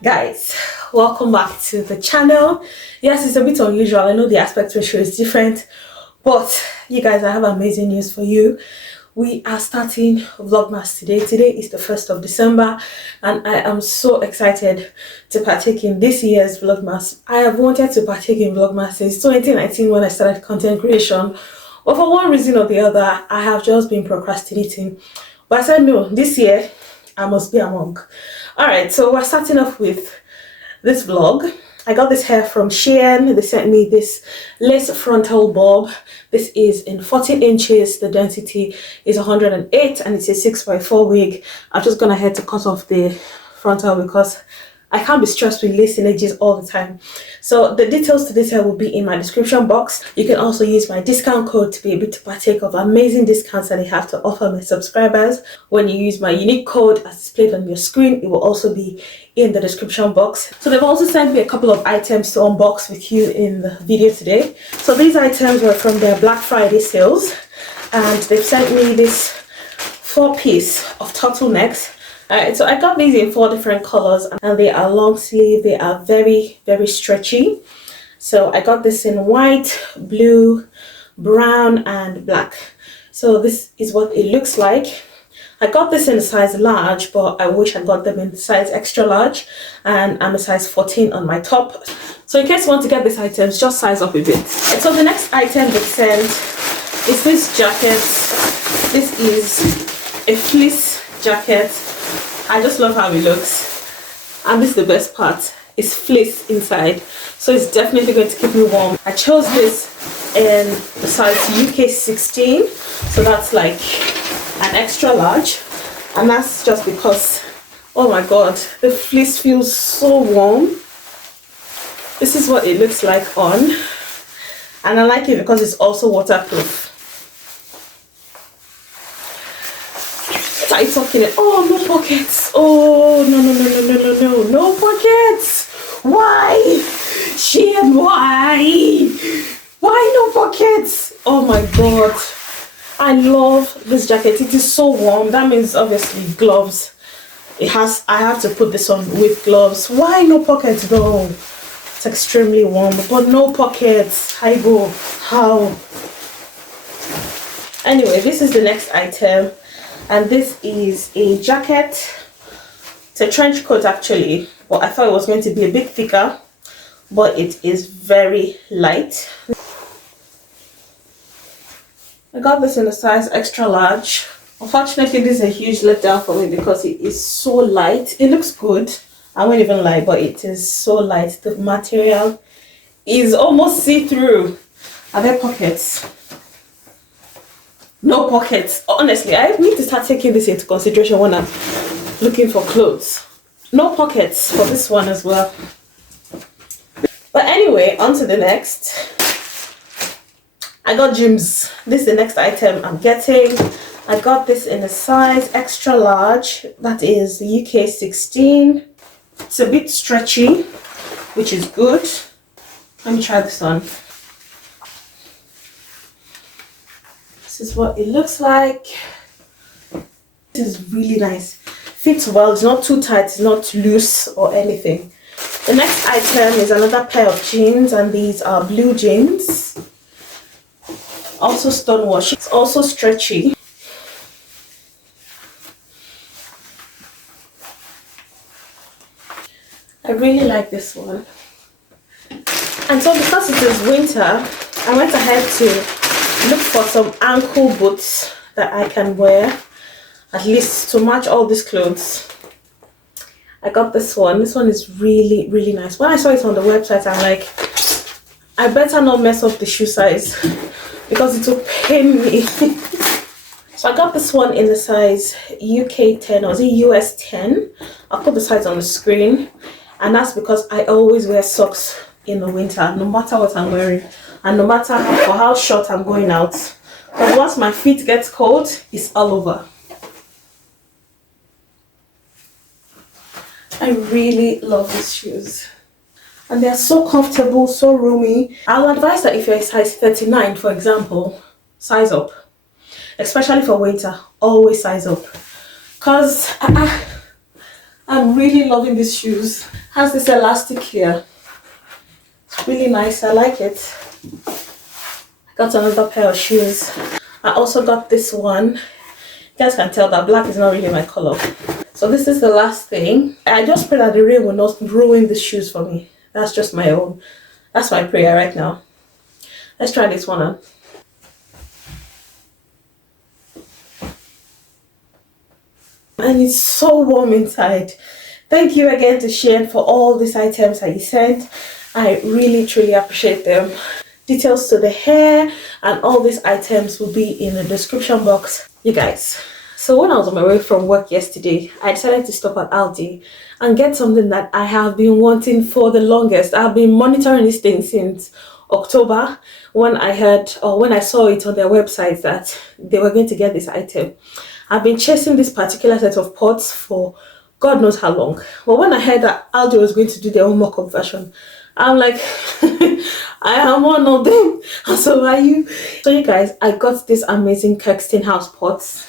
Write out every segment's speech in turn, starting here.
Guys, welcome back to the channel. Yes, it's a bit unusual. I know the aspect ratio is different, but you guys, I have amazing news for you. We are starting Vlogmas today. Today is the 1st of December and I am so excited to partake in this year's Vlogmas. I have wanted to partake in Vlogmas since 2019 when I started content creation, but for one reason or the other, I have just been procrastinating. But I said no, this year I must be among. Alright, so we're starting off with this vlog. I got this hair from Shein. They sent me this lace frontal bob. This is in 14 inches. The density is 108 and it's a 6x4 wig. I'm just gonna head to cut off the frontal because I can't be stressed with lace edges all the time. So the details to this hair will be in my description box. You can also use my discount code to be able to partake of amazing discounts that they have to offer my subscribers. When you use my unique code as displayed on your screen, it will also be in the description box. So they've also sent me a couple of items to unbox with you in the video today. So these items were from their Black Friday sales and they've sent me this 4-piece of turtlenecks. Alright, so I got these in 4 different colors and they are long sleeve. They are very stretchy. So I got this in white, blue, brown and black. So this is what it looks like. I got this in a size large, but I wish I got them in size extra large, and I'm a size 14 on my top. So in case you want to get these items, just size up a bit. And so the next item they sent is this jacket. This is a fleece jacket. I just love how it looks, and this is the best part. It's fleece inside, so it's definitely going to keep me warm. I chose this in the size UK 16, so that's like an extra large, and that's just because, oh my god, the fleece feels so warm. This is what it looks like on, and I like it because it's also waterproof. Tight tucking it. Oh, no pockets. Oh, no pockets. Why? Shein, why no pockets? Oh my god, I love this jacket. It is so warm. That means obviously gloves. I have to put this on with gloves. Why no pockets though? It's extremely warm, but no pockets. How? Anyway, this is the next item. And this is a jacket. It's a trench coat actually, but I thought it was going to be a bit thicker, but it is very light. I got this in a size extra large. Unfortunately, this is a huge letdown for me because it is so light. It looks good, I won't even lie, but it is so light. The material is almost see-through. Are there pockets? No pockets. Honestly, I need to start taking this into consideration when I'm looking for clothes. No pockets for this one as well. But anyway, on to the next. I got gyms. This is the next item I'm getting. I got this in a size extra large. That is UK 16. It's a bit stretchy, which is good. Let me try this on. This is what it looks like. This is really nice. Fits well. It's not too tight. It's not loose or anything. The next item is another pair of jeans, and these are blue jeans. Also stonewash. It's also stretchy. I really like this one. And so because it is winter, I went ahead to look for some ankle boots that I can wear, at least to match all these clothes. I got this one. This one is really nice. When I saw it on the website, I'm like, I better not mess up the shoe size because it will pain me. So I got this one in the size UK 10, or is it US 10? I'll put the size on the screen, and that's because I always wear socks in the winter, no matter what I'm wearing. And no matter how short I'm going out, because once my feet get cold, it's all over. I really love these shoes, and they're so comfortable, so roomy. I'll advise that if you're a size 39, for example, size up. Especially for winter, always size up, because I'm really loving these shoes. Has this elastic here. It's really nice. I like it. I got another pair of shoes. I also got this one. You guys can tell that black is not really my color. So this is the last thing. I just pray that the rain will not ruin these shoes for me. That's just my own. That's my prayer right now. Let's try this one on. And it's so warm inside. Thank you again to Shein for all these items that you sent. I really truly appreciate them. Details to the hair and all these items will be in the description box. You guys, so when I was on my way from work yesterday, I decided to stop at Aldi and get something that I have been wanting for the longest. I've been monitoring this thing since October when I heard or when I saw it on their website that they were going to get this item. I've been chasing this particular set of pots for God knows how long. But when I heard that Aldi was going to do their own mock-up version, I'm like, I am one of them. And so are you. So you guys, I got this amazing Kirkstone house pots.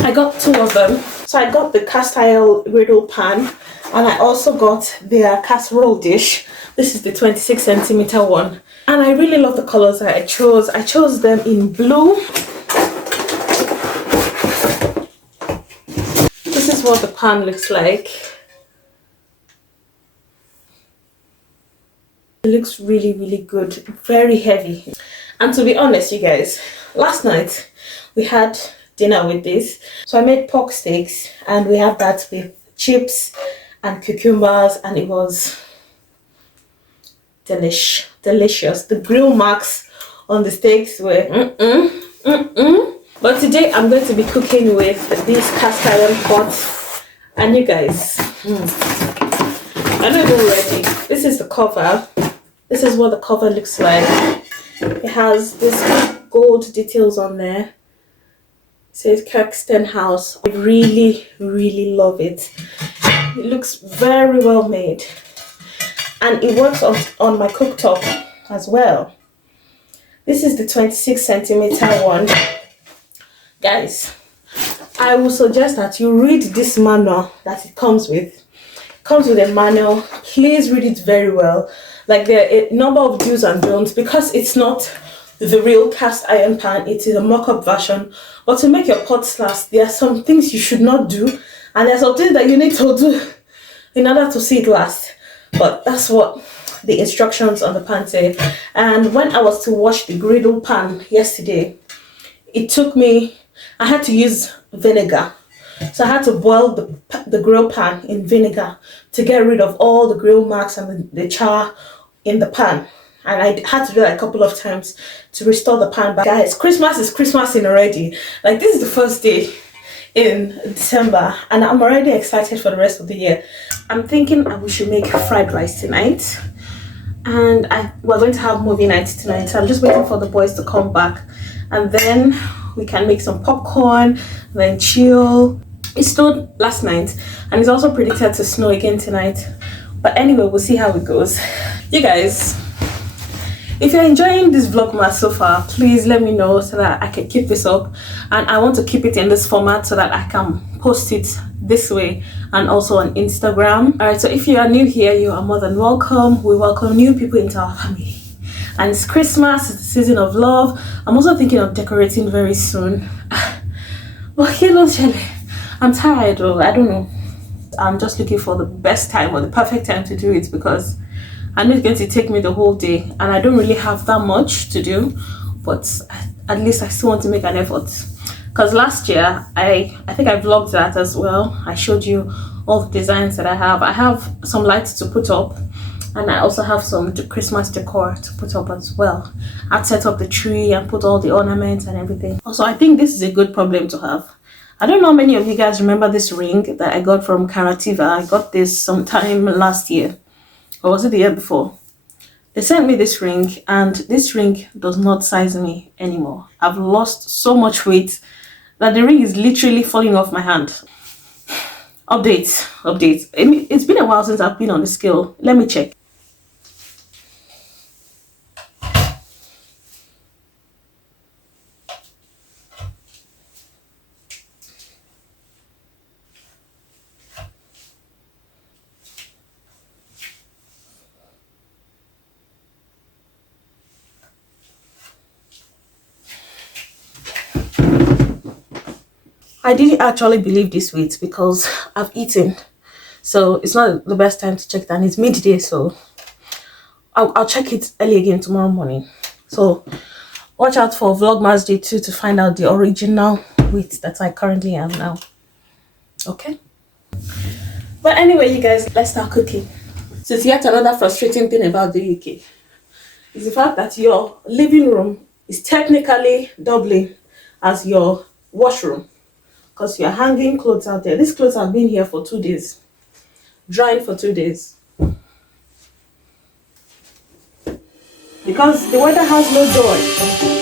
I got 2 of them. So I got the cast iron griddle pan, and I also got their casserole dish. This is the 26 centimeter one. And I really love the colors that I chose. I chose them in blue. This is what the pan looks like. It looks really, really good. Very heavy. And to be honest, you guys, last night we had dinner with this. So I made pork steaks and we had that with chips and cucumbers, and it was delicious. The grill marks on the steaks were But today I'm going to be cooking with these cast iron pots. And you guys, I'm not even ready. This is the cover. This is what the cover looks like. It has this gold details on there. It says Kirkstone House. I really, really love it. It looks very well made. And it works on my cooktop as well. This is the 26 centimeter one. Guys, I will suggest that you read this manual that it comes with. It comes with a manual. Please read it very well. Like there are a number of do's and don'ts, because it's not the real cast iron pan, it is a mock-up version. But to make your pots last, there are some things you should not do, and there are some things that you need to do in order to see it last. But that's what the instructions on the pan say. And when I was to wash the griddle pan yesterday, it took me, I had to use vinegar. So I had to boil the grill pan in vinegar to get rid of all the grill marks and the char in the pan. And I had to do that a couple of times to restore the pan back. Guys, Christmas is Christmasing already. Like, this is the first day in December and I'm already excited for the rest of the year. I'm thinking we should make fried rice tonight. And we're going to have movie night tonight. So I'm just waiting for the boys to come back. And then we can make some popcorn, then chill. It snowed last night and it's also predicted to snow again tonight. But anyway, we'll see how it goes. You guys, if you're enjoying this Vlogmas so far, please let me know so that I can keep this up. And I want to keep it in this format so that I can post it this way and also on Instagram. Alright, so if you are new here, you are more than welcome. We welcome new people into our family. And it's Christmas, it's the season of love. I'm also thinking of decorating very soon. But I'm tired though, I don't know. I'm just looking for the best time or the perfect time to do it, because I know it's going to take me the whole day and I don't really have that much to do, but at least I still want to make an effort. Because last year, I think I vlogged that as well. I showed you all the designs that I have. I have some lights to put up, and I also have some Christmas decor to put up as well. I'd set up the tree and put all the ornaments and everything. Also, I think this is a good problem to have. I don't know how many of you guys remember this ring that I got from Karativa. I got this sometime last year. Or was it the year before? They sent me this ring, and this ring does not size me anymore. I've lost so much weight that the ring is literally falling off my hand. Updates. It's been a while since I've been on the scale. Let me check. I didn't actually believe this weight because I've eaten, so it's not the best time to check that. And it's midday, so I'll check it early again tomorrow morning. So watch out for Vlogmas Day 2 to find out the original weight that I currently am now. Okay? But anyway, you guys, let's start cooking. So it's yet another frustrating thing about the UK is the fact that your living room is technically doubling as your washroom because you're hanging clothes out there. These clothes have been here for 2 days, drying for 2 days. Because the weather has no joy.